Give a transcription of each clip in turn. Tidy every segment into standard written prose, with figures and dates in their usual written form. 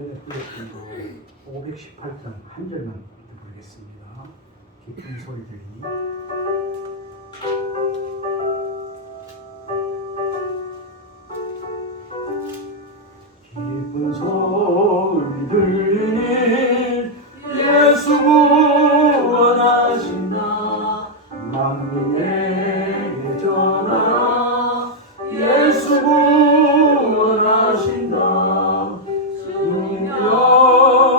전에 불렀던 그 518편 한 절만 부르겠습니다. 깊은 소리 들리니 깊은 소리 들리니 예수 구원하신다. 만민에게 전하라. 예수 구원하신다. 주님 명령하시니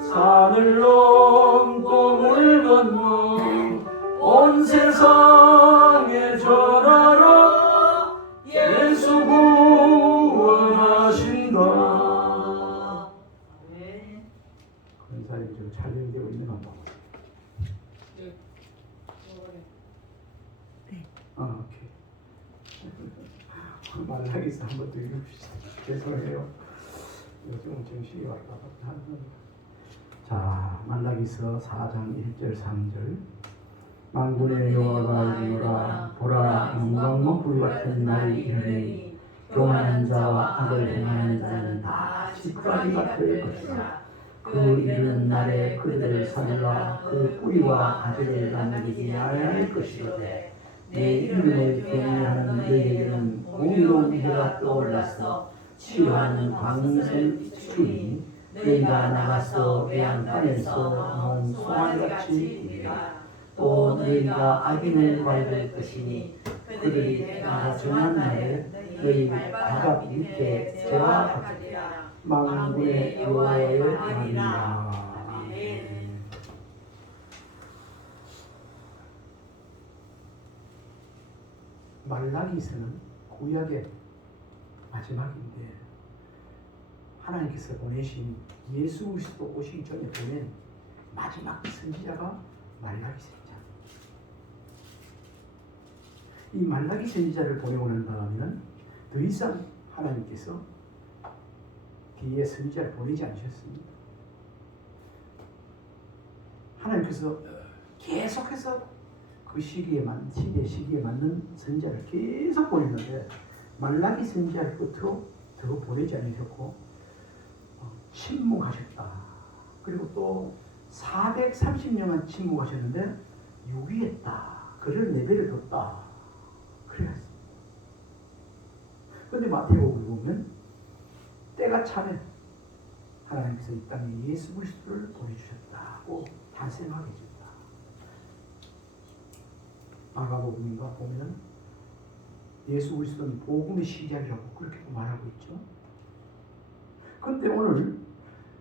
산을 넘고 물 건너 온 세상에 전하라. 예수 구원하신다. 근사님 지금 촬영되고 있는 건가? 오케이. 말라기서 한번 더 읽읍시다. 죄송해요. 요즘은 정신이 왔다 갔다 하는. 자, 말라기서 4장 1절 3절. 만군의 여호와가 이르노라. 보라, 영광과 불 같은 날이 이르리니 교만한 자와 악을 행하는 자는 다 지푸라기가 될 것이다. 그 이르는 날에 그들을 살라. 그 뿌리와 가지를 남기지 아니할 것이로되 내 이름을 경외하는 너희에게는 공의로운 해가 떠올라서 치유하는 광선을 비추니 너희가 나가서 외양간에서 나온 송아지같이 되리라. 또 너희가 악인을 밟을 것이니 그들이 내가 정한 날에 너희 바닥 밑에 재와 같으리라. 만군의 여호와의 말이니라. 말라기서는 구약의 마지막인데 하나님께서 보내신 예수 그리스도 오시기 전에 보낸 마지막 선지자가 말라기 선지자. 이 말라기 선지자를 보내고 난 다음에는 더 이상 하나님께서 뒤에 선지자를 보내지 않으셨습니다. 하나님께서 계속해서 그 시기에 맞는 선지자를 계속 보냈는데 말라기 선지자를 끝으로 더 보내지 않으셨고 침묵하셨다. 그리고 또 430년간 침묵하셨는데 유기했다. 그를 내버려 뒀다. 그랬습니다. 그런데 마태복음을 보면 때가 차면 하나님께서 이 땅에 예수 그리스도를 보내주셨다고 탄생하게 됩니다. 마가복음인가 보면 예수 그리스도는 복음의 시작이라고 그렇게 말하고 있죠. 그런데 오늘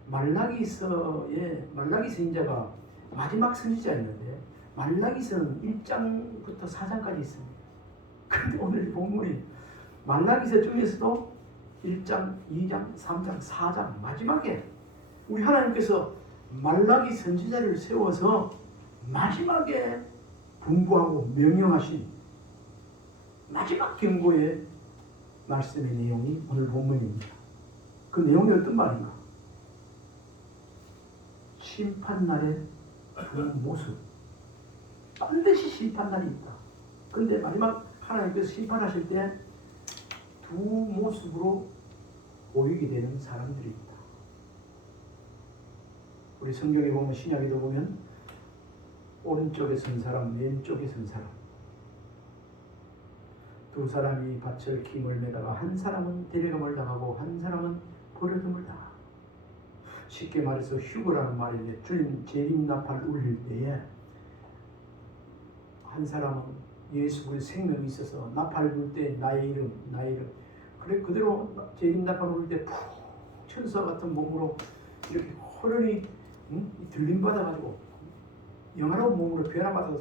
말라기 선지자가 마지막 선지자였는데 말라기서는 1장부터 4장까지 있습니다. 그런데 오늘 본문이 말라기서 중에서도 1장, 2장, 3장, 4장 마지막에 우리 하나님께서 말라기 선지자를 세워서 마지막에 분부하고 명령하신 마지막 경고의 말씀의 내용이 오늘 본문입니다. 그 내용이 어떤 말인가? 심판날의 그 모습. 반드시 심판날이 있다. 그런데 마지막 하나님께서 심판하실 때 두 모습으로 보이게 되는 사람들이 있다. 우리 성경에 보면 신약에도 보면 오른쪽에 선 사람, 왼쪽에 선 사람. 두 사람이 밭을 김을 매다가 한 사람은 데려감을 당하고 한 사람은 버려둠을 당하고. 쉽게 말해서 휴거라는 말인데 주님 재림나팔 울릴 때에 한 사람은 예수 그리스도 생명이 있어서 나팔 불 때 나의 이름 그래 그대로 재림나팔 울릴 때 푹 천사 같은 몸으로 이렇게 호련히 들림 받아가지고 영화로운 몸으로 변화받아서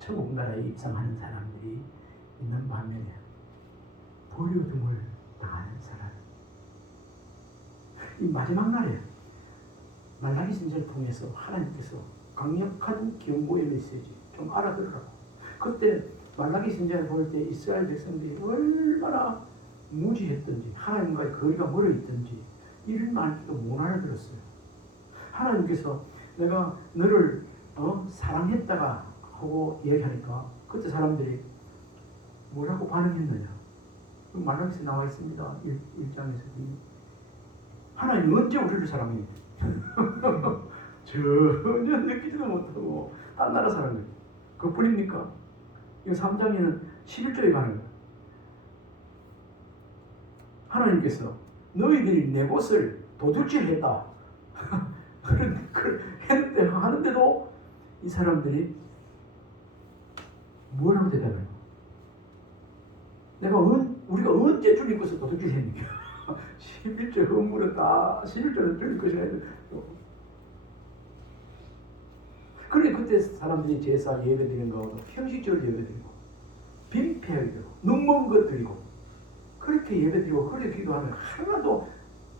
천국 나라에 입성하는 사람들이 있는 반면에 버려둠을 당하는 사람. 이 마지막 날에 말라기 선지자를 통해서 하나님께서 강력한 경고의 메시지 좀 알아들으라고. 그때 말라기 선지자를 볼 때 이스라엘 백성들이 얼마나 무지했던지 하나님과의 거리가 멀어 있던지 이런 말도 못 알아들었어요. 하나님께서 내가 너를 사랑했다가 하고 얘기하니까 그때 사람들이 뭐라고 반응했느냐? 말라기서 나와 있습니다. 1장에서. 하나님 언제 우리를 사랑해요? 전혀 느끼지도 못하고 딴 나라 사람들 그뿐입니까? 이 3장에는 11조에 가는 거예요. 하나님께서 너희들이 내 것을 도둑질했다. 했는데 하는데도 이 사람들이 뭐라고 대답해요? 우리가 언제 주님 것을 도둑질했는가? 11조 헌물은 다 11조는 주님 것이라 해도 그래 그때 사람들이 제사 예배드리는 거하고 형식적으로 예배드리고 빈패하게 되고 눈먼 것 드리고 그렇게 예배드리고 그렇게 기도하면 하나도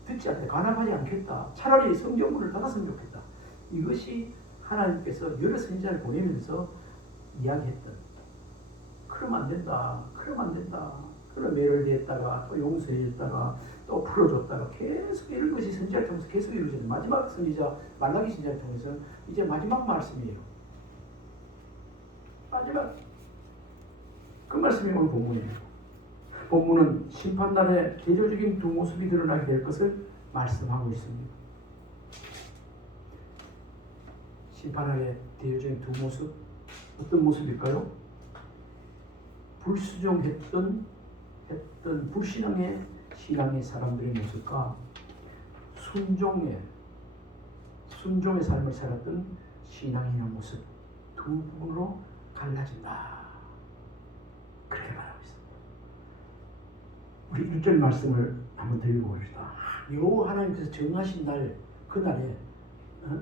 듣지 않다. 간합하지 않겠다. 차라리 성경문을 닫았으면 좋겠다. 이것이 하나님께서 여러 선지자를 보내면서 이야기했던 그러면 안 된다. 그러면 안 된다. 그럼 매를 대했다가 또 용서해줬다가 또 풀어줬다가 계속 이런 것이 선지자를 통해서 계속 이루어졌는데 마지막 선지자 말라기 선지자를 통해서 이제 마지막 말씀이에요. 마지막 그 말씀이 오늘 본문이에요. 본문은 심판날에 대조적인 두 모습이 드러나게 될 것을 말씀하고 있습니다. 심판날에 대조적인 두 모습 어떤 모습일까요? 불수종했던 불신앙의 신앙의 사람들의 모습과 순종의 삶을 살았던 신앙인의 모습 두 부분으로 갈라진다. 그렇게 말하고 있습니다. 우리 1절 말씀을 한번 드려봅시다. 여호와 하나님께서 정하신 날 그날에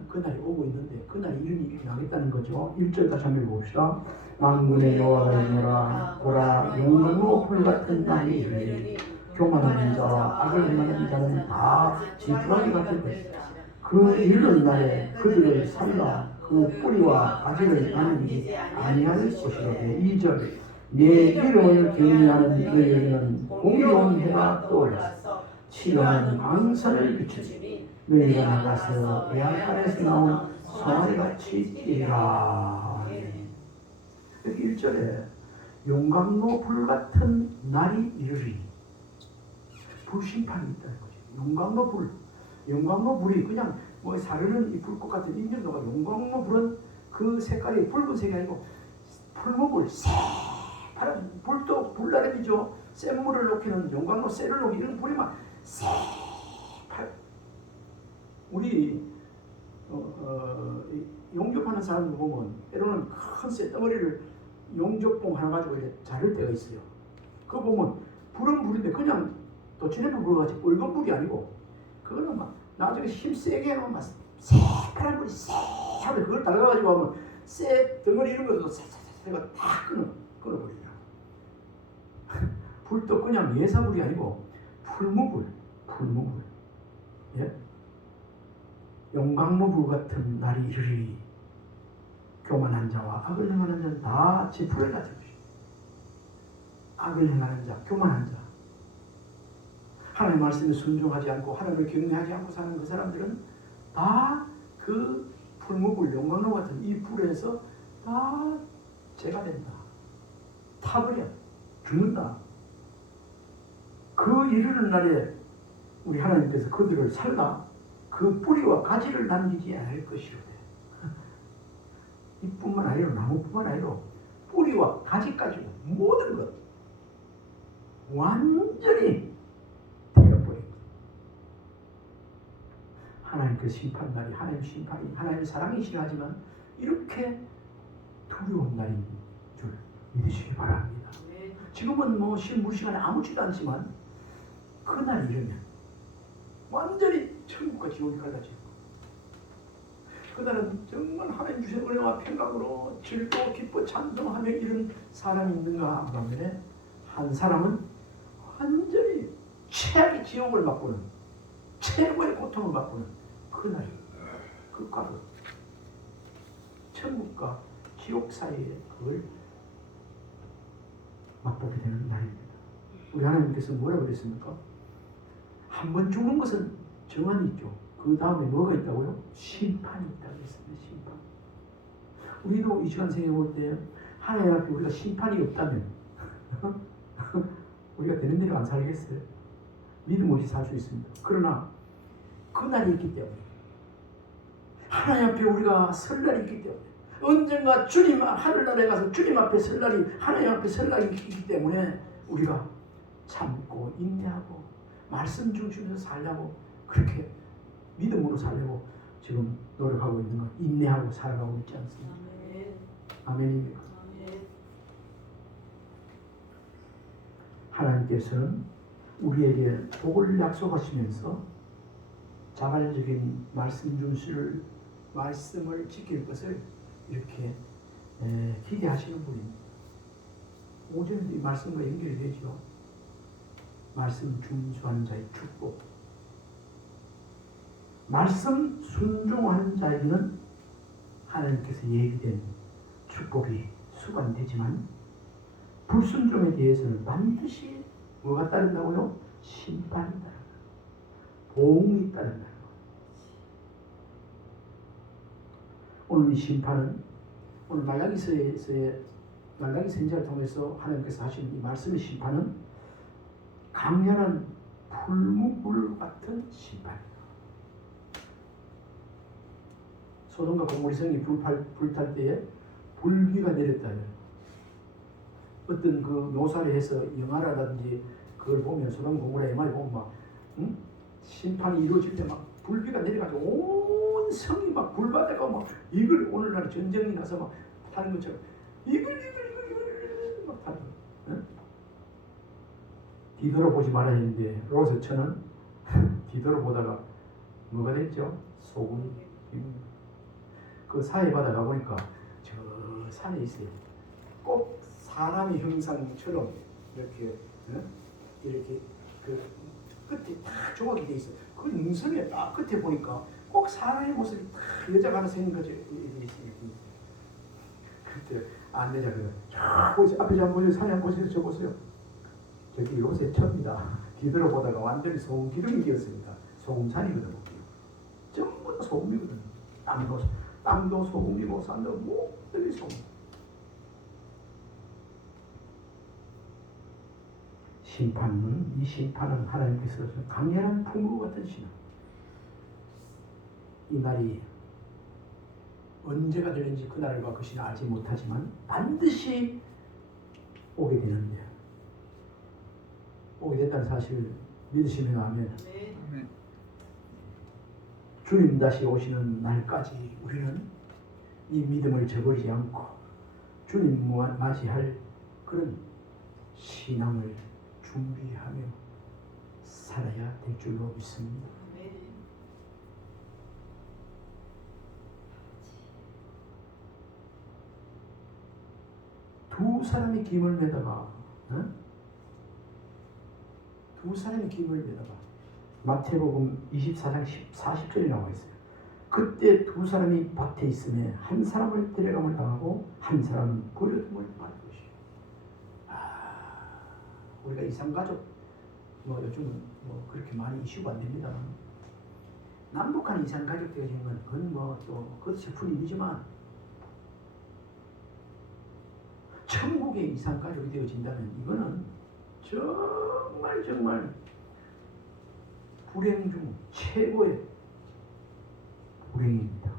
그날이 오고 있는데 그날에 이런 일이 나겠다는 거죠. 1절 다시 한번 읽어봅시다. 만군의 여호와가 있노라. 보라 용광로 불같은 날이 이르리니 교만한 자와 악을 행하는 자는 다 지푸라기 같을 것이다. 그 이르는 날에 그들을 살라 그 뿌리와 가지를 나누지 아니할 것이라되. 2절 내 이름을 경외하는 너희에게는 공의로운 해가 떠올랐어 치료하는 광선을 비추니 너희가 나가서 외양간에서 나온 송아지같이 뛰라. 여기 1절에 용광로 불같은 날이 이르리 불심판이 있다는 거죠. 용광로 불이 그냥 뭐 사르는 이 불꽃 같은 인정도가 용광로 불은 그 색깔이 붉은색이 아니고 풀무불 새파란 불도 불나름이죠. 센 물을 녹이는 용광로 쇠를 녹이 이런 불이 막 새파란 우리 용접하는 사람들 보면 때로는 큰 쇳덩어리를 용접봉 하나 가지고 이렇게 자를 때가 있어요. 그거 보면 불은 불인데 그냥 도치네불 불어가지고 붉은 불이 아니고 그거는 막 나중에 힘 세게 하면 막 새파란 불이 새하면 그걸 달라가지고 하면 쇠 덩어리 이런 것도 새가 다 끊어버리더라고. 불도 그냥 예사불이 아니고 풀무불. 예? 용광로 불 같은 날이 이르리 교만한 자와 악을 행하는 자는 다 지푸라기 같은 것이다. 악을 행하는 자, 교만한 자, 하나님의 말씀에 순종하지 않고 하나님을 경외하지 않고 사는 그 사람들은 다 그 풀무불, 용광로 같은 이 불에서 다 죄가 된다. 타버려. 죽는다. 그 이르는 날에 우리 하나님께서 그들을 살라 그 뿌리와 가지를 남기지 않을 것이로되. 이뿐만 아니라 나무뿐만 아니라 뿌리와 가지까지 모든 것 완전히 태워버린 것. 하나님께서 심판날이 하나님 심판이 하나님의 사랑이 싫어하지만 이렇게 두려운 날인 줄 믿으시기 바랍니다. 지금은 뭐 실물시간에 아무렇지도 않지만 그날 이르면 완전히 천국과 지옥이 갈라지고 그날은 정말 하나님 주신 은혜와 평강으로 즐거워 기뻐 찬송하며 이런 사람이 있는가 하면 한 사람은 완전히 최악의 지옥을 맛보는 최고의 고통을 맛보는 그날이 극과 극 천국과 지옥 사이에 그걸 맛보게 되는 날입니다. 우리 하나님께서 뭐라고 그랬습니까? 한 번 죽는 것은 정한이 있죠. 그 다음에 뭐가 있다고요? 심판이 있다고 했습니다. 심판. 우리도 이 시간 생각해 볼 때 하나님 앞에 우리가 심판이 없다면 우리가 되는 대로 안 살겠어요? 믿음 없이 살 수 있습니다. 그러나 그날이 있기 때문에, 하나님 앞에 우리가 설 날이 있기 때문에, 언젠가 주님 하늘나라에 가서 주님 앞에 설 날이, 하나님 앞에 설 날이 있기 때문에 우리가 참고 인내하고 말씀 중심에서 살려고, 그렇게 믿음으로 살려고 지금 노력하고 있는 것, 인내하고 살아가고 있지 않습니까? 아멘입니까? 하나님께서는 우리에게 복을 약속하시면서 자발적인 말씀 준수를, 말씀을 지킬 것을 이렇게 기대하시는 분입니다. 오전에 이 말씀과 연결이 되죠. 말씀 준수하는 자의 축복. 말씀 순종하는 자에게는 하나님께서 예비된 축복이 수반되지만, 불순종에 대해서는 반드시 뭐가 따른다고요? 심판이 따른다. 보응이 따른다. 오늘 이 심판은, 오늘 말라기서의 말라기 선지자를 통해서 하나님께서 하신 이 말씀의 심판은 강렬한 풀무불 같은 심판이에요. 소돔과 고모리성이 불탈 때에 불비가 내렸다. 어떤 그 묘사를 해서 영화라든지 그걸 보면, 소돔 고모라의 영화를 보면 막 심판이 이루어질 때 막 불비가 내려가지고 온 성이 막 불바다가 막 이걸, 오늘날 전쟁이 나서 막 타는 것처럼 이걸 막 타는 거예요. 응? 뒤돌아보지 말아야 했는데 로세처는 뒤돌아보다가 뭐가 됐죠? 소금. 그 사해바다 가보니까 저 산에 있어요. 꼭 사람의 형상처럼 이렇게 이렇게 그 끝에 딱 조각이 돼 있어요. 그 능선에 딱 끝에 보니까 꼭 사람의 모습이 딱 여자가 하나 생긴 거죠. 그때 안내자 그래. 앞에 좀 보세요. 산에 한번 보세요. 저 보세요. 저기 요새 첩니다. 뒤돌아보다가 완전히 소금 기둥이 되었습니다. 소금산이거든요. 전부 다 소금이거든요. 땅도 소금이고 산도 모든 소금. 이 심판은 하나님께서 강렬한 풍부 같은 신앙. 이 날이 언제가 되는지 그날과 그 시를 알지 못하지만 반드시 오게 되는데, 오게 됐다는 사실을 믿으시면 아멘. 주님 다시 오시는 날까지 우리는 이 믿음을 저버리지 않고 주님 맞이할 그런 신앙을 준비하며 살아야 될 줄로 믿습니다. 두 사람이 김을 매다가, 두 사람이 김을 매다가 마태복음 24장 40절에 나와 있어요. 그때 두 사람이 밭에 있음에 한 사람을 데려감을 당하고 한 사람은 버려둠을 받을 것이요. 우리가 이산가족 요즘은 그렇게 많이 이슈가 안 됩니다만, 남북한 이산가족 되어진 건 그건 또 그것도 슬픈 일이지만, 천국의 이산가족이 되어진다면 이거는 정말 불행 중 최고의 불행입니다.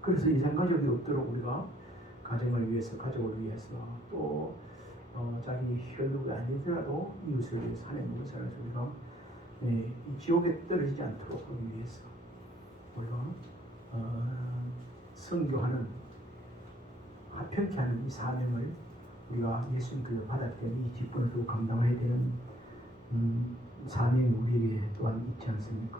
그래서 이산가족이 없도록 우리가 가정을 위해서, 가족을 위해서, 또 자기 혈육이 아니더라도 이웃을 위해서, 하나님 우리 살아서 우리가 이 지옥에 떨어지지 않도록 하기 위해서 우리가 선교하는, 화평케 하는 이 사명을 우리가 예수님께서 받았기 때문에 이 직분을 또 감당해야 되는 사명이 우리에게 또한 있지 않습니까?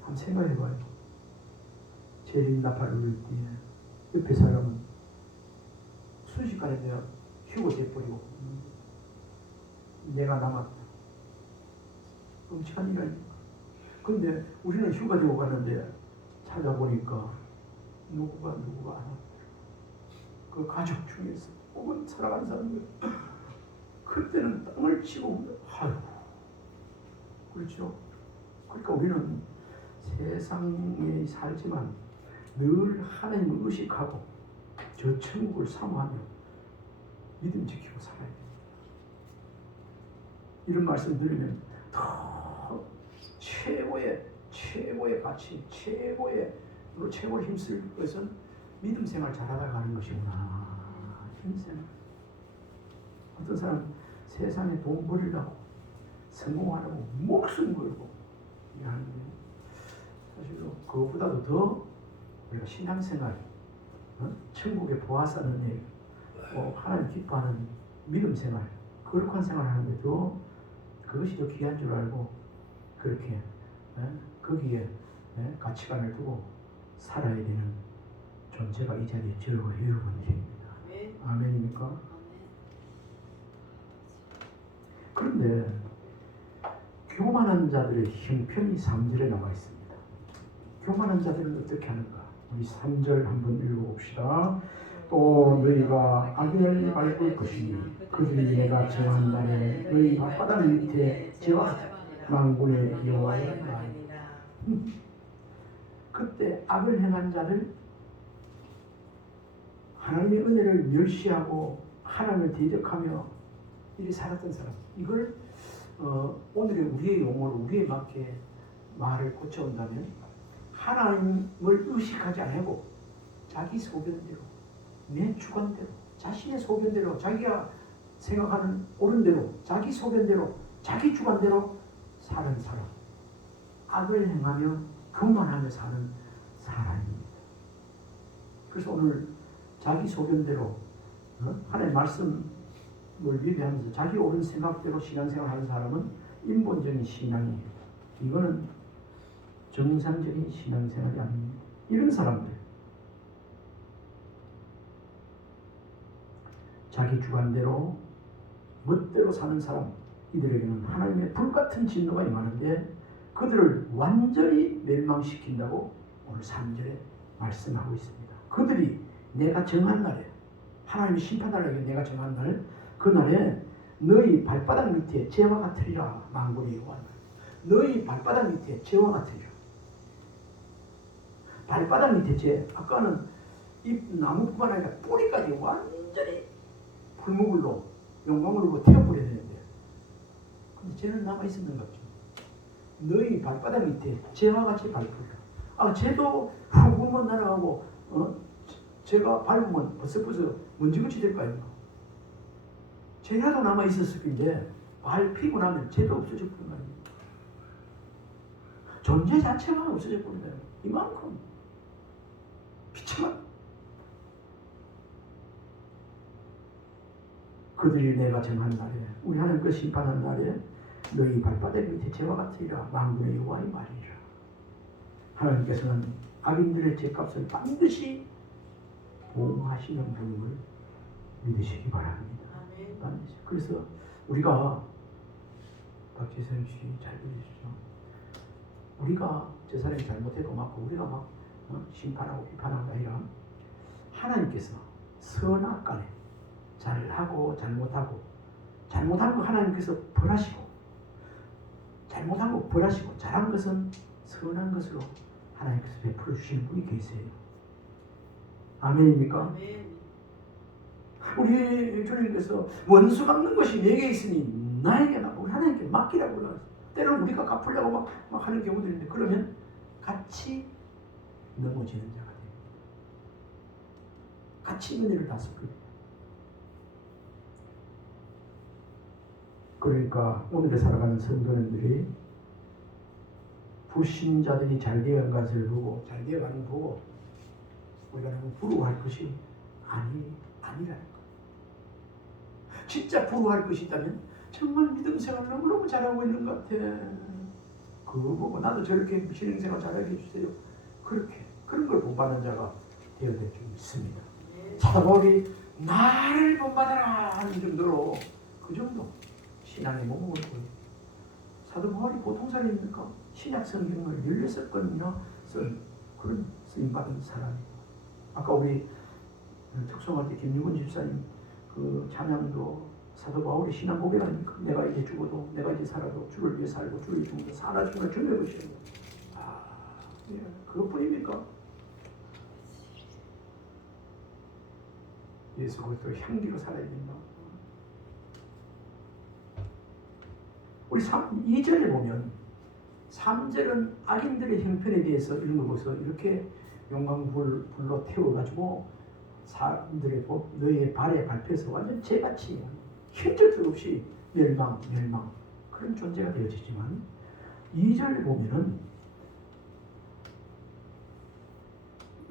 한번 생각해봐요. 재림 나팔을 울릴 때 옆에 사람은 순식간에 내가 휴고 돼버리고 내가 남았다. 끔찍한 일 아닙니까? 근데 우리는 휴가 되고 갔는데 찾아보니까 누구가 알아. 그 가족 중에서 혹은 살아간 사람들, 그때는 땅을 치고, 아이고, 그렇죠. 그러니까 우리는 세상에 살지만 늘 하나님을 의식하고 저 천국을 사모하며 믿음 지키고 살아야 됩니다. 이런 말씀 들으면 더 최고의 가치, 최고를 힘쓸 것은 믿음 생활 잘하다 가는 것이구나. 이런 생각. 어떤 사람 세상에 돈 벌이려고 성공하려고 목숨 걸고 하는데 사실은 그것보다도 더 우리가 신앙생활, 천국에 보아 싸는 일, 하나님 기뻐하는 믿음 생활, 거룩한 생활 하는데 더 그것이 더 귀한 줄 알고 그렇게 거기에 가치관을 두고 살아야 되는 존재가 이 자리에 저와 여러분들입니다. 아멘입니까? 그런데 교만한 자들의 형편이 3절에 나와 있습니다. 교만한 자들은 어떻게 하는가? 우리 3절 한번 읽어봅시다. 또 너희가 악인을 밟을 것이니 그들이 내가 정한 날에 너희 발바닥 밑에 저와 만군의 여호와의 말이니라. 그때 악을 행한 자들, 하나님의 은혜를 멸시하고 하나님을 대적하며 이리 살았던 사람, 이걸 오늘의 우리의 용어로 우리에 맞게 말을 고쳐온다면 하나님을 의식하지 않고 자기 소견대로, 내 주관대로, 자신의 소견대로, 자기가 생각하는 옳은 대로, 자기 소견대로, 자기 주관대로 사는 사람, 악을 행하며 교만하며 사는 사람입니다. 그래서 오늘 자기 소견대로 하나님의 말씀을 위배하면서 자기 옳은 생각대로 신앙생활하는 사람은 인본적인 신앙이에요. 이거는 정상적인 신앙생활이 아닙니다. 이런 사람들, 자기 주관대로 멋대로 사는 사람, 이들에게는 하나님의 불같은 진노가 임하는데 그들을 완전히 멸망시킨다고 오늘 3절에 말씀하고 있습니다. 그들이 내가 정한 날에, 하나님이 심판하려고 내가 정한 날, 그날에 너희 발바닥 밑에 재와 같으리라. 만군의 여호와, 너희 발바닥 밑에 재와 같으리라. 발바닥 밑에 재, 아까는 잎 나무뿐만 아니라 뿌리까지 완전히 불목을로 용광으로 태워버려야 되는데, 근데 쟤는 남아있었는 것 같죠. 너희 발바닥 밑에 재와 같이 밟으라. 쟤도 훅 날아가고 제가 밟으면 벌써 먼지같이 될 거 아닙니까? 쟤라도 남아있었을 텐데 밟히고 나면 쟤도 없어져 버린 거 아닙니까? 존재 자체가 없어져 버린다. 이만큼 비참한. 그들이 내가 정한 날에, 우리 하나님께 심판한 날에 너희 발바닥 밑에 재와 같으리라. 만군의 여호와의 말이라. 하나님께서는 악인들의 죄값을 반드시 보응하시는 분임을 믿으시기 바랍니다. 반드시. 그래서 우리가, 박지선 씨 잘 들으시죠? 우리가 저 사람이 잘못해도 맞고 우리가 막 심판하고 비판하는 게 아니라 하나님께서 선악간에 잘하고 잘못하고, 잘못한 거 하나님께서 벌하시고, 잘못한 거 벌하시고, 잘한 것은 선한 것으로 하나님께서 베풀어 주시는 분이 계세요. 아멘입니까? 아멘. 우리 주님께서 원수 갚는 것이 내게 있으니 나에게 나, 우리 하나님께 맡기라고 그러죠. 때로는 우리가 갚으려고 막 하는 경우도 있는데, 그러면 같이 넘어지는 자가 돼요. 같이 은혜를 다 쏟게 돼요. 그러니까 오늘에 살아가는 성도님들이 불신자들이 잘 되어간 것을 보고, 잘 되어가는 거 보고 우리가 너무 부러워할 것이 아니라는 거. 진짜 부러워할 것이 있다면 정말 믿음 생활 너무너무 잘하고 있는 것 같아. 그거 보고 나도 저렇게 신앙생활 잘하게 해주세요. 그런 걸 본받는 자가 되어야 될 줄 믿습니다. 사도 바울이 나를 본받아라 하는 정도로, 그 정도 신앙의 몸을 보여. 사도 바울이 보통 사람입니까? 신약 성경을 16권이나 쓴 그런 쓰임받은 사람이에요. 아까 우리 특송할 때 김유근 집사님 그 찬양도 사도 바울의 신앙 고백 아닙니까? 내가 이제 죽어도, 내가 이제 살아도 주를 위해 살고 주를 죽어도 살아주는 주의 것이에요. 그것뿐입니까? 예수 그리스도의 향기로 살아야 된다. 우리 2절에 보면 3절은 악인들의 형편에 대해서 읽어보서 이렇게 용광불로 태워가지고 사람들의 너희의 발에 밟혀서 완전 죄같이 힘들 것 없이 멸망 그런 존재가 되어지지만 2절에 보면은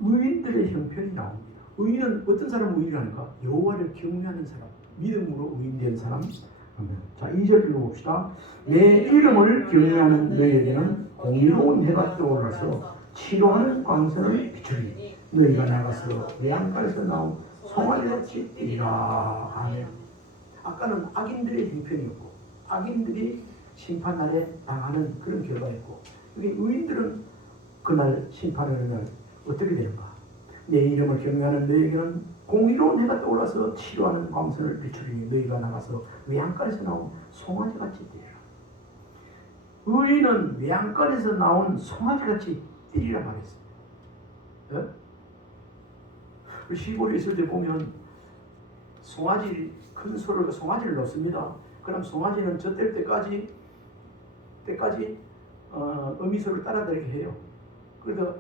의인들의 형편이 나옵니다. 의인은 어떤 사람은 의인이라니까? 여호와를 경외하는 사람, 믿음으로 의인된 사람. 자, 2절 읽어봅시다. 내 이름을 경외하는 너희에게는 공의로운 해가 떠올라서 치료하는 광선을 비추리. 너희가 나가서 외양간에서 나온 송아지같이 뛰라. 아멘. 아까는 악인들의 형편이었고 악인들이 심판날에 당하는 그런 결과였고 여기 의인들은 그날 심판하는 날 어떻게 되는가? 내 이름을 경외하는 너희에게는 공의로운 해가 떠올라서 치료하는 광선을 비추리니 너희가 나가서 외양간에서 나온 송아지같이 뛰리라. 의인은 외양간에서 나온 송아지같이 뛰리라 말했어요. 예? 시골에 있을 때 보면 송아지 큰 소를 송아지를 넣습니다. 그럼 송아지는 저 뗄 때까지 어미소를 따라다니게 해요. 그래서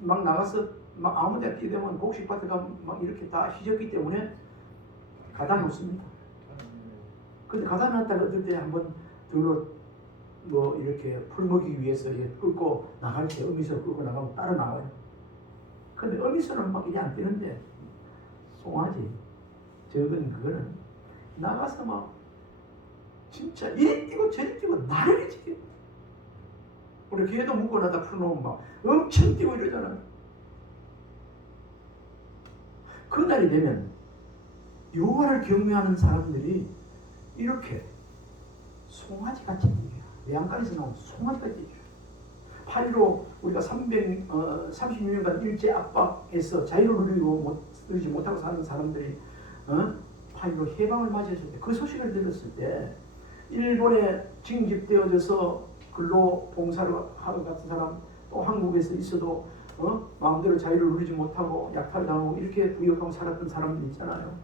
막 나가서 막 아무데나 뛰되면 곡식밭에가 막 이렇게 다 휘졌기 때문에 가다 놓습니다. 근데 가다 놨다가 어떨 때 한번 들로 뭐 이렇게 풀 먹이기 위해서 끌고 나갈 때 어미소를 끌고 나가면 따라 나와요. 근데 어미소는 막 이래 안 뛰는데 송아지 적은 그거는 나가서 막 진짜 이리 뛰고 저리 뛰고 나를 지켜. 우리 개도 묶어놔다 풀어놓으면 막 엄청 뛰고 이러잖아. 그날이 되면 여호와를 경외하는 사람들이 이렇게 송아지같이 뛰어요. 외양간에서 나온 송아지같이 뛰어요. 8.15 우리가 36년간 일제 압박에서 자유를 누리지 못하고 사는 사람들이 8.15 해방을 맞이했을 때 그 소식을 들었을 때 일본에 징집되어져서 근로 봉사를 하는 같은 사람 또 한국에서 있어도 마음대로 자유를 누리지 못하고 약탈당하고 이렇게 부역하고 살았던 사람들 있잖아요.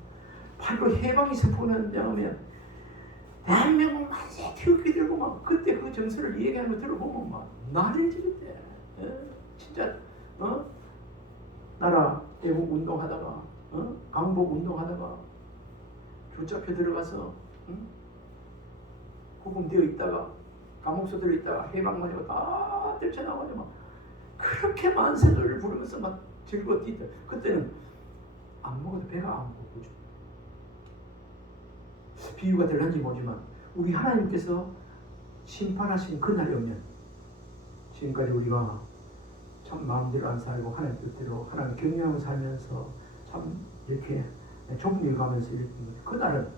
8.15 해방이 선포된 다음에 대한민국 만세 태극기 들고 막 그때 그 정서를 얘기하는 거 들어보면 막 나를 지겠대. 진짜 나라 애국 운동하다가 강복 운동하다가 붙잡혀 들어가서 구금되어 있다가 감옥소 들어있다가 해방맞이고 다 뛰쳐나와가지고 막 그렇게 만세를 부르면서 막 즐거워 뛰다. 그때는 안 먹어도 배가 안 고프죠. 비유가 될런지 모르지만 우리 하나님께서 심판하신 그날이 오면 지금까지 우리가 참 마음대로 안 살고 하나님 뜻대로 하나님 경외하고 살면서 참 이렇게 좁은 길 가면서 이렇게 그날은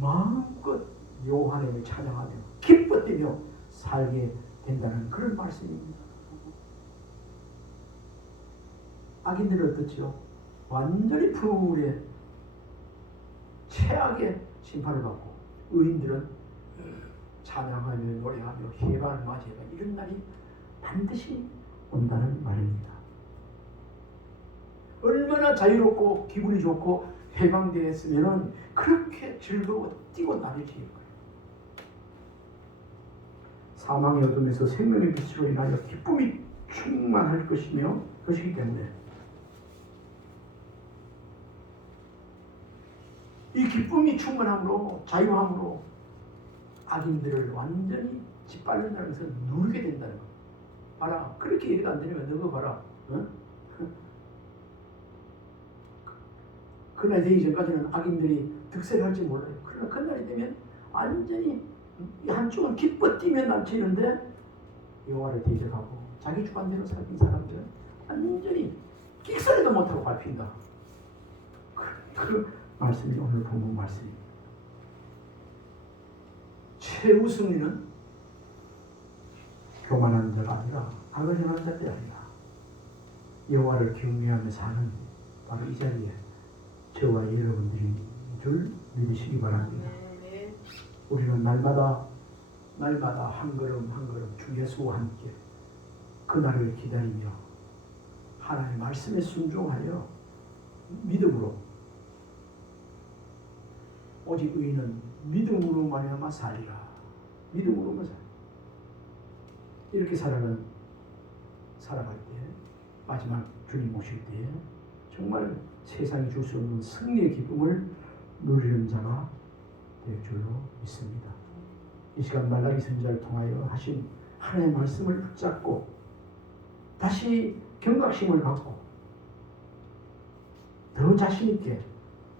마음껏 여호와 하나님을 찬양하며 기뻐 뛰며 살게 된다는 그런 말씀입니다. 악인들은 어떻지요? 완전히 불의 최악의 심판을 받고 의인들은 찬양하며 노래하며 해방을 맞이하며 이런 날이 반드시 온다는 말입니다. 얼마나 자유롭고 기분이 좋고 해방되었으면 그렇게 즐거워 뛰고 나를 지을 거예요. 사망의 어둠에서 생명의 빛으로 인하여 기쁨이 충만할 것이기 때문에 이 기쁨이 충만함으로 자유함으로 악인들을 완전히 짓밟는다는 것을 누리게 된다는 것. 봐라. 그렇게 얘기도 안 되면 너가 봐라. 그날 되기 전까지는 악인들이 득세를 할지 몰라요. 그러나 그날이 되면 완전히 한쪽은 기뻐 뛰며 남치는데 여호와를 대적하고 자기 주관대로 살던 사람들은 완전히 끽소리도 못하고 밟힌다. 그 말씀이 오늘 본문 말씀입니다. 최우승리는 교만한 자가 아니라 악을 행하는 자들이 아니라 여호와를 경외하며 사는 바로 이 자리에 저와 여러분들인 줄 믿으시기 바랍니다. 우리는 날마다 한 걸음 한 걸음 주 예수와 함께 그날을 기다리며 하나님의 말씀에 순종하여 믿음으로 오직 의인은 믿음으로 말미암아 살리라. 믿음으로만 살. 이렇게 살아갈 때 마지막 주님 오실 때에 정말 세상이 줄 수 없는 승리의 기쁨을 누리는 자가 될 줄로 믿습니다. 이 시간 말라기 선지자를 통하여 하신 하나님의 말씀을 붙잡고 다시 경각심을 갖고 더 자신 있게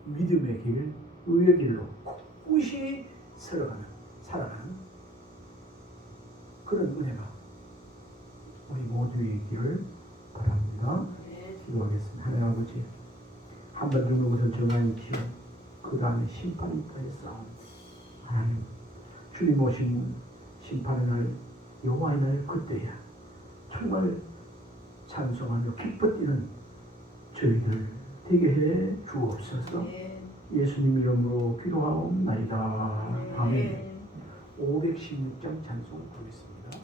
믿음의 길, 의의 길로 꿋꿋이 살아가는 그런 은혜가 우리 모두의 있기를 바랍니다. 기도하겠습니다. 하나님 아버지, 한 번 죽는 것은 정하이시오 그 다음에 심판이 있다 했사오니 하나님, 주님 오신 심판의 날, 여호와의 날, 그때야 정말 찬송하며 기뻐 뛰는 저희들 되게 해 주옵소서. 예수님 이름으로 기도하옵나이다. 아멘. 516장 찬송 부르겠습니다.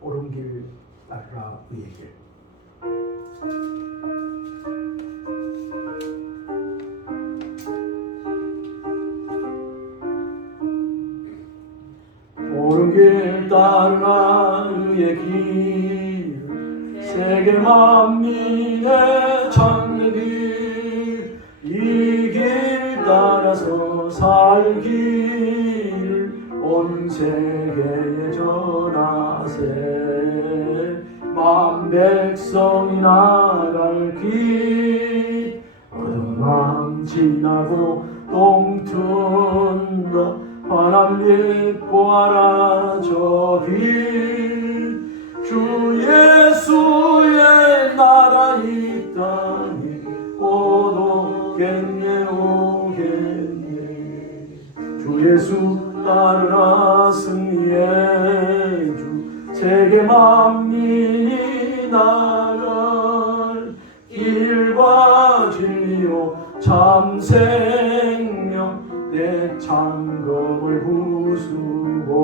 옳은 길 따르라 의의 길. 옳은 길 따르라 의의 길, 세계 만민의 찾는 길, 이 길 따라서 살길 온 세계에 전하세. 만 백성이 나갈 길, 어둠만 지나고 동툰다 환한 빛 보아라 저 길. 주 예수의 나라 이 땅에 곧 오겠네 오겠네. 주 예수 따르라 승리의 주, 세계 만민이 나갈 길과 진리요 참 생명, 내 창검을 부수고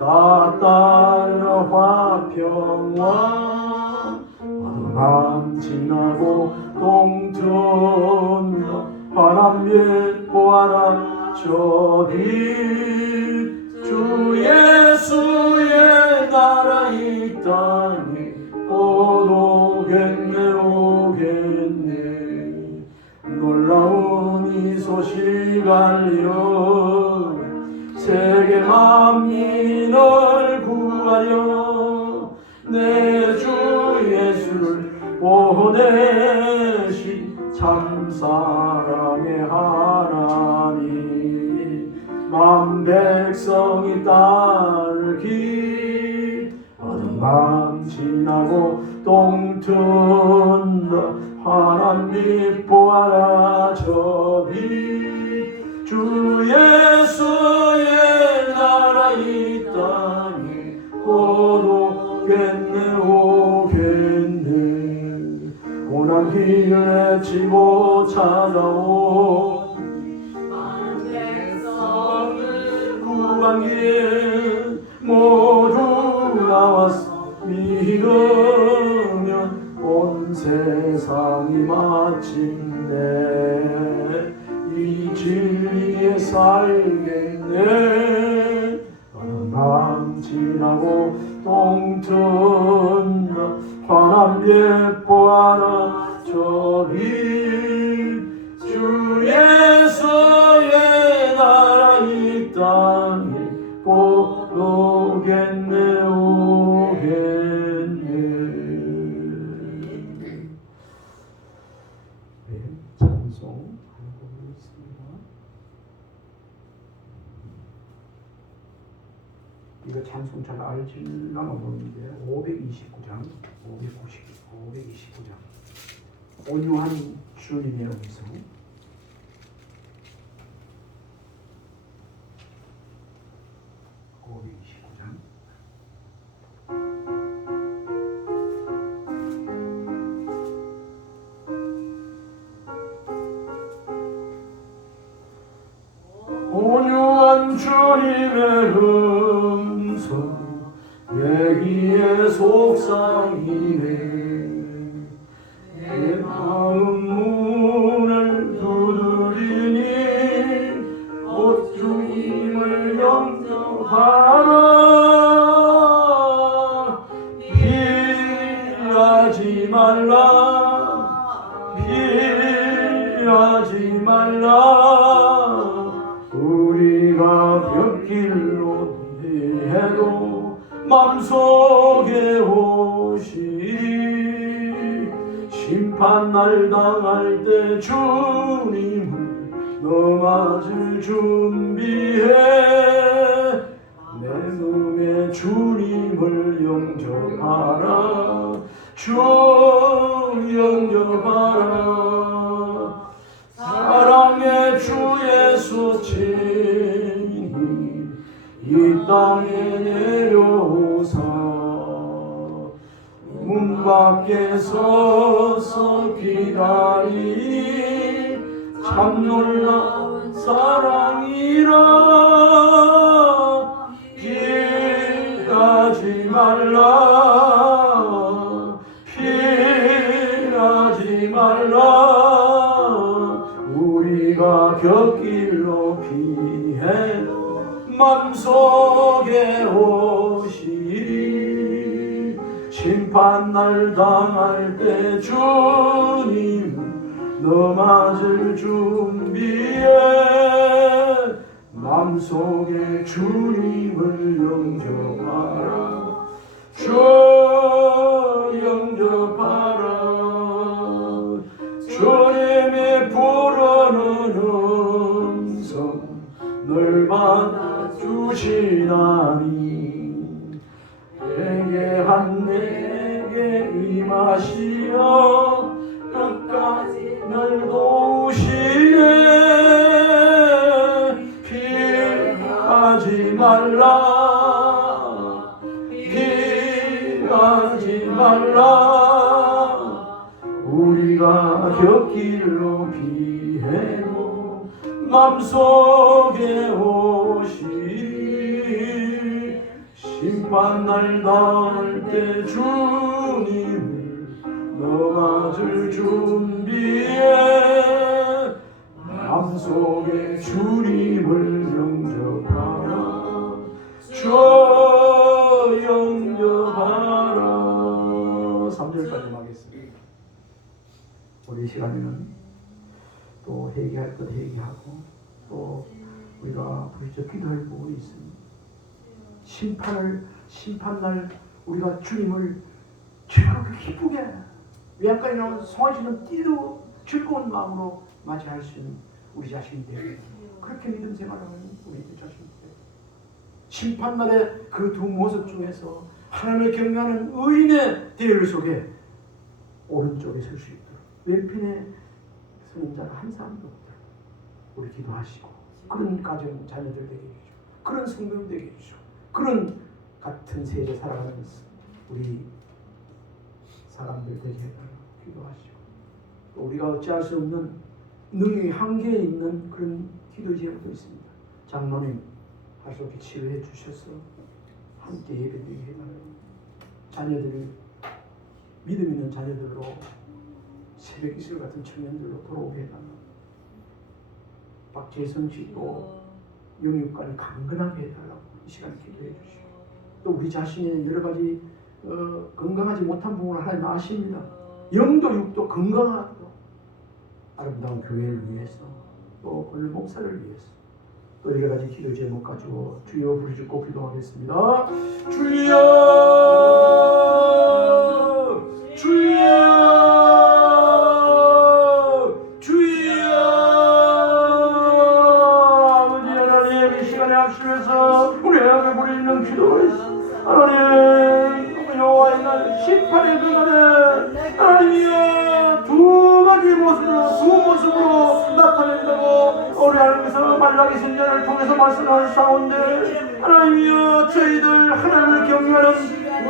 다 따르라 화평왕. 어둠밤 지나고 동툰다 환한 빛 보아라 저 길. 주 예수의 나라 이 땅에 곧 오겠네 오겠네. 놀라운 이 소식 알리어 세계 만민을 구하여 내 주 예수를 보내신 참사랑의 하나님. 만 백성이 따를 길, 어둠 밤 지나고 동툰다 환한 빛 보아라 저 빛. 주 예수의 나라 이 땅에 곧 오겠네 오겠네. 고난 길 헤치고 찾아오 구원길 모두 나와서 믿으면 온 세상이 마침내 이 진리에 살겠네. 밤 지나고 동툰다 환한 빛 보아라 저 빛. 주 예수의 나라 이 땅에 곧 오겠네 오겠네. 네, 찬송 하나 부르겠습니다. 이거 찬송 잘 알지나 모르는데 529장 529장 온유한 주님의 음성. 온유한 주님의 음성 내 귀에 속삭이네. 내 마음 피하지 말라. 우리가 곁길로 피해도 맘속에 오시리. 심판날 당할 때 주님을 넘어질 준비해. 내 눈에 주님을 영접하라. 주 영접하라. 사랑의 주 예수 친히 이 땅에 내려오사 문 밖에 서서 기다리니 참 놀라운 사랑이라. 피하지 말라. 피하지 말라. 우리가 곁길로 피해도 맘속에 오시리. 심판날 당할 때 주님 넘어질 준비해. 맘속에 주님을 영접하라. 주 영접하라. 주님이 부르는 음성 널 받아주시나니. 회개한 내게 임하시어 끝까지 널 도우시네. 피하지 말라. 피하지 말라. 우리가 곁길로 피해도 맘속에 오시리. 심판날 닿을 때 주님을 넘어질 준비해. 맘속에 주님을 영접하라. 주 영접하라. 3절까지 하겠습니다. 우리 시간에는 또 회개할 것 회개하고 또 우리가 부르짖어 기도할 부분이 있습니다. 심판날 우리가 주님을 즐겁게 기쁘게 외양간에 나온 송아지는 뛰도 즐거운 마음으로 맞이할 수 있는 우리 자신이 되고, 그렇게 믿음 생활하는 우리 자신이 되고, 심판날의 그 두 모습 중에서 하나님을 경외하는 의인의 대열 속에 오른쪽에 설 수 있도록 왼편에 서는 자가 한 사람도 없도록 우리 기도하시고, 그런 가정 자녀들 되게 해주시고, 그런 성도들 되게 해주시고, 그런 같은 세대 살아가는 우리 사람들 되게 해달라고 기도하시고, 또 우리가 어찌할 수 없는 능력이 한계에 있는 그런 기도 제목도 있습니다. 장로님 할 수 없게 치유해 주셔서 함께 예배드리게 해달라고, 자녀들을 믿음 있는 자녀들로 새벽 이슬 같은 청년들로 돌아오게 해달라고, 박재선 씨도 영육간을 강건하게 해달라고 이 시간 기도해 주시고, 또 우리 자신의 여러 가지 건강하지 못한 부분을 하나님 아십니다. 영도 육도 건강하고 아름다운 교회를 위해서, 또 오늘 목사를 위해서, 또 여러 가지 기도 제목 가지고 주여 부르짖고 기도하겠습니다. 주여, 주여, 주여. 아버지 하나님, 이 시간에 합심해서 우리 앞에 부리는 기도를 하나님, 여호와 있는 심판의 그날에 하나님이여 두 가지 모습으로, 두 모습으로 나타낸다고 우리 하나님께서 말라기 선지자를 통해서 말씀하셨사온데, 하나님이여 저희들 하나님을 경외하는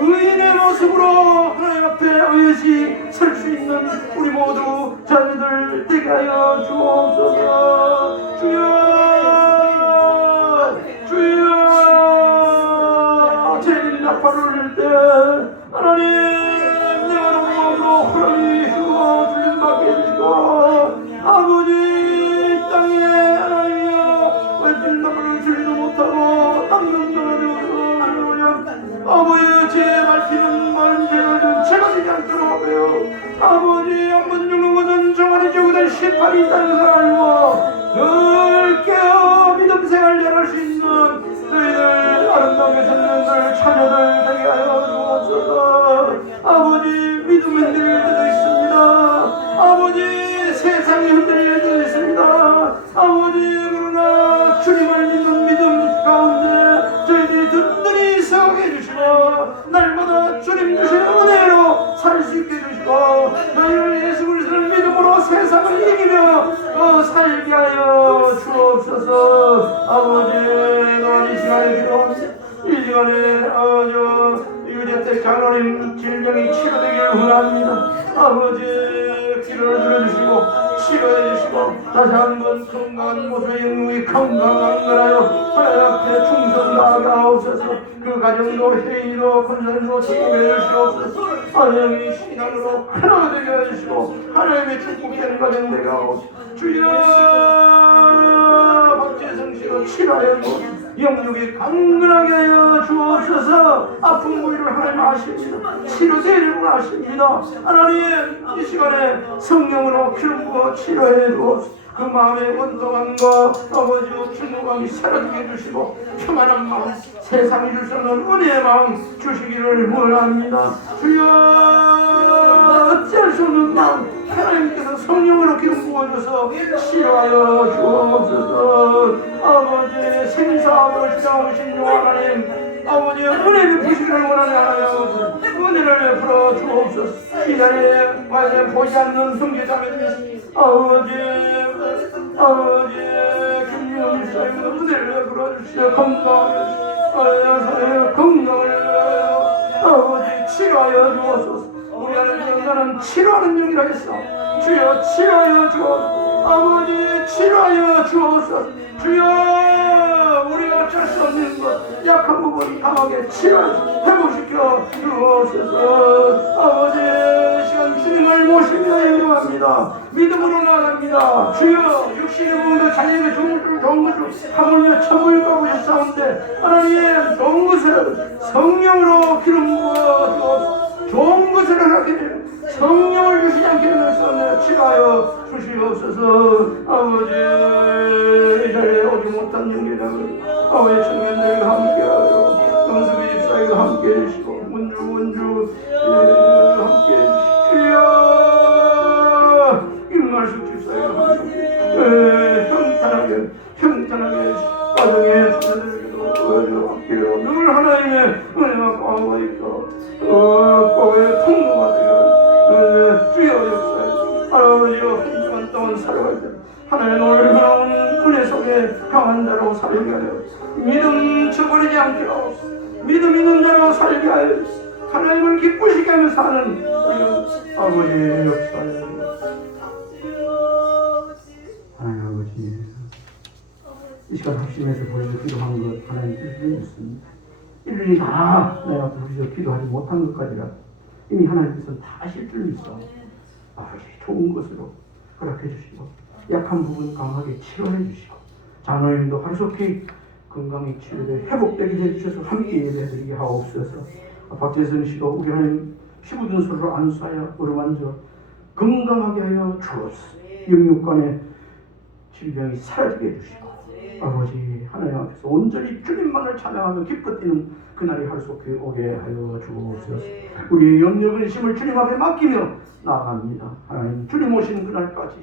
의인의 모습으로 하나님 앞에 의시 설 수 있는 우리 모두 자녀들 되게 하여 주옵소서. 주여, 주여. 죄인이 나팔을 울릴 때 하나님 내가 너무로 하나님 휴거 주님 받게 해주시고, 아버지 이 땅에 하나님이여 외진 나팔을 줄이도 못하고 땅는 떨어져서 아버지 제 말피는 말은 죄를 좀 제가 되지 않도록 하고요. 아버지 한번 죽는 것은 정말이 적으된 심판 팔이 있다는 것을 알고 늘 깨어 믿음 생활 잘할 수 있는 저희들 아름답게 듣는 자녀들 되게 하여 주옵소서. 아버지 믿음이 흔들릴 때도 있습니다. 아버지 세상이 흔들릴 때도 있습니다. 아버지 그러나 주님을 믿는 믿음 가운데 저희들이 든든히 서게 해주시고 날마다 주님 주신 은혜로 살 수 있게 해주시고 너희를 예수 그리스도를 믿음으로 세상을 이기며 살게 하여 주옵소서. 아버지 이 시간에 기도합니다. 이 시간에 이것에 장로님 질병이 치료되길 원합니다. 아버지 기도를 들어주시고 치료해 주시고 다시 한번 건강한 모습의 영웅이 건강한 거라요 하나님 앞에 충성하게 하옵소서. 그 가정도 회의도 건설도 축복해 주시옵소서. 하나님의 신앙으로 하나 되게 해주시고 하나님의 축복되는 가정 되게 하옵소서. 주여 박재성 씨로 치료하여 주옵소서. 영육이 강건하게 하여 주옵소서. 아픈 부위를 하나님 아십니다. 치료되리고 아십니다. 하나님 이 시간에 성령으로 기름 부어 치료해 주옵소서. 그 마음의 원통함과 아버지의 충무감이 사라지게 해주시고 평안한 마음, 세상이 줄 수 없는 은혜의 마음 주시기를 원합니다. 주여 어찌할 수 없는 마음 하나님께서 성령으로 기름 부어줘서 치료하여 주옵소서. 아버지 생사함을 주장하신 주 하나님 아버지 은혜 베푸시기를 원하는 하나님 은혜를 베풀어 주옵소서. 이 자리에 과연 보지 않는 형제자매들 아버지 김용희 사님의 은혜를 베풀어 주시어 건강하여 건강을 아버지 치료하여 주옵소서. 우리 하나님 나는 치료하는 영이라 했어. 주여 치료하여 주옵소서. 아버지 치료하여 주옵소서. 주여 우리가 어쩔 수 없는 것 약한 부분 강하게 치료해 회복시켜 주옵소서. 아버지 이 시간 주님을 모십니다. 인도합니다. 믿음으로 나아갑니다. 주여 육신의 부분도 자녀에게 좋은 것을 하물며 천물과 보셨사온데 하나님 좋은 것을 성령으로 기름 부어 주옵소서. 좋은 것을 허락해 성령을 주시지 않게 하면서 치료하여 주시옵소서. 아버지 이 자리에 오지 못한 영계자들 아버지 청년들과 함께하여 영수비 집사에게 함께해 주시고 문주 함께해 주시고 임말숙 집사에게 함께해 평탄하게 가정의 자녀들에게도 함께하여 늘 하나님의 은혜와 광호가 있고 교회의 통로가 되어 주여 역사에 아버지여 한 주간 동안 살아갈 때 하나님의 놀라운 은혜 속에 강한 자로 살게 하여 믿음 저버리지 않게 하옵소서. 믿음 있는 자로 살게 하여 하나님을 기쁘시게 하며 사는 우리 아버지의 역사에 하나님 아버지 이 시간 합심해서 보여줘 기도한 것 하나님 뜻을 주셨습니다. 일일이 다 내 앞에 우리서 기도하지 못한 것까지라 이미 하나님께서는 다 하실 줄 믿어 아버지 좋은 것으로 허락해 주시고 약한 부분 강하게 치료해 주시고 장로님도 하루속히 건강히 치료돼 회복되게 해주셔서 함께 예배드리게 하옵소서. 박재선 씨도 우리 하나님 피부든 소리로 안수하여 어루만져 건강하게 하여 주옵소서. 영육간의 질병이 사라지게 해주시고 아버지 하나님 앞에서 온전히 주님만을 찬양하며 기뻐 뛰는 그날이 하루속히 오게 하여 주옵소서. 우리의 염려의 힘을 주님 앞에 맡기며 나아갑니다. 하나님 주님 오시는 그날까지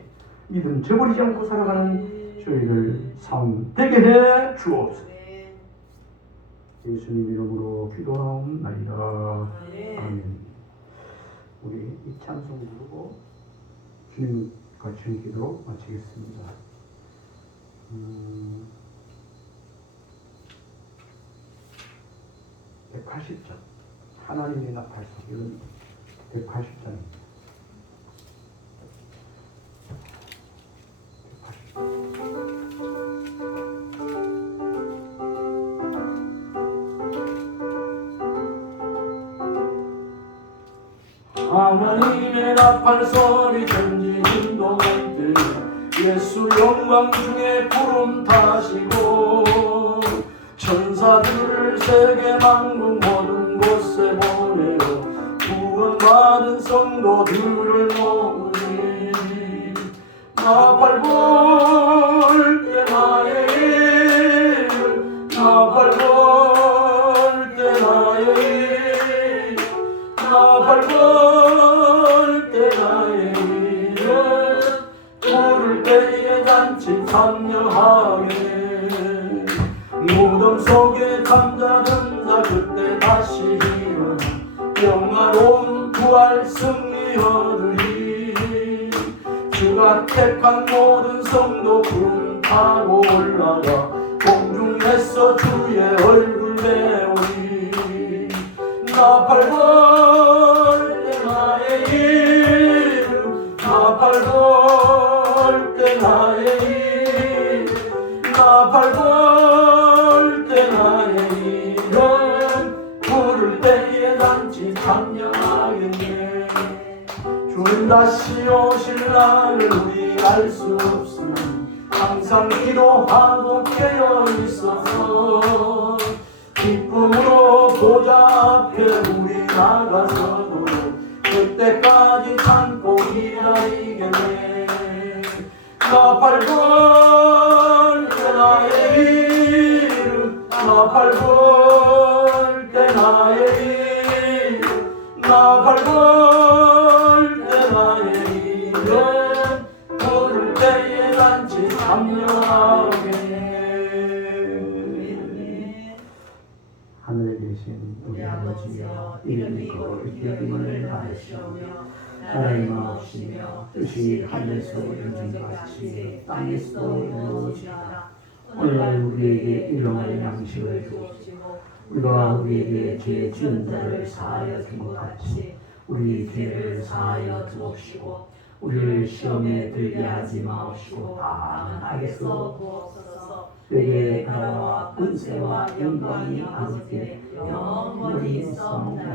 믿음 저버리지 않고 살아가는 저희들 삶 되게 해 주옵소서. 예수님 이름으로 기도하옵나이다. 아멘. 우리 이 찬송 부르고 주님 같이 기도로 마치겠습니다. 180장 하나님의 나팔소 이런 180장입니다. 하나님의 나팔 소리 던지는 동안들 예수 영광 중에 구름 타시고 천사들을 세계 만국 모든 곳에 보내어 구원받은 성도들을 모으니 나팔 불 때 나의 이름 나팔 불 때 나의 이름 나팔 불 때 나의 이름 부를 때에 잔치 참여하게 무덤 속에 잠자는 자 그때 다시 일어나 영화로운 부활 승리 얻으리 주가 택한 모든 성도 구름 타고 올라가 공중에서 주의 얼굴 배우리 나팔 불 때 나의 이름 나팔 불 때 나의 이름 나팔 불 때 나의 이름 부를 때에 단지 참여하겠네 주님 다시 오실 날을 우리 알 수 없으니 항상 기도하고 깨어 있어서 기쁨으로 보좌 앞에 우리 나가서도록 그때까지 참고 기다리겠네 나팔 불 때 나의 이름 나팔 불 때 나의 이름 나팔 불 때 나의 이름 부를 때에 단지 참여하게 하늘에 계신 우리 아버지여 이름이 거룩히 여김을 받으시오며 나라의 마옵시며 뜻이 하늘에서 이루어진 것 같이 땅에서도 이루어지이다 오늘 우리에게 일용할 양식을 주옵시고 우리가 우리에게 죄 지은 자를 사하여 준 것 같이 우리 죄를 사하여 주옵시고 우리를 시험에 들게 하지 마옵시고 다만 악에서 구하옵소서 내게 나라와 권세와 영광이 아버지께 영원히 있사옵나이다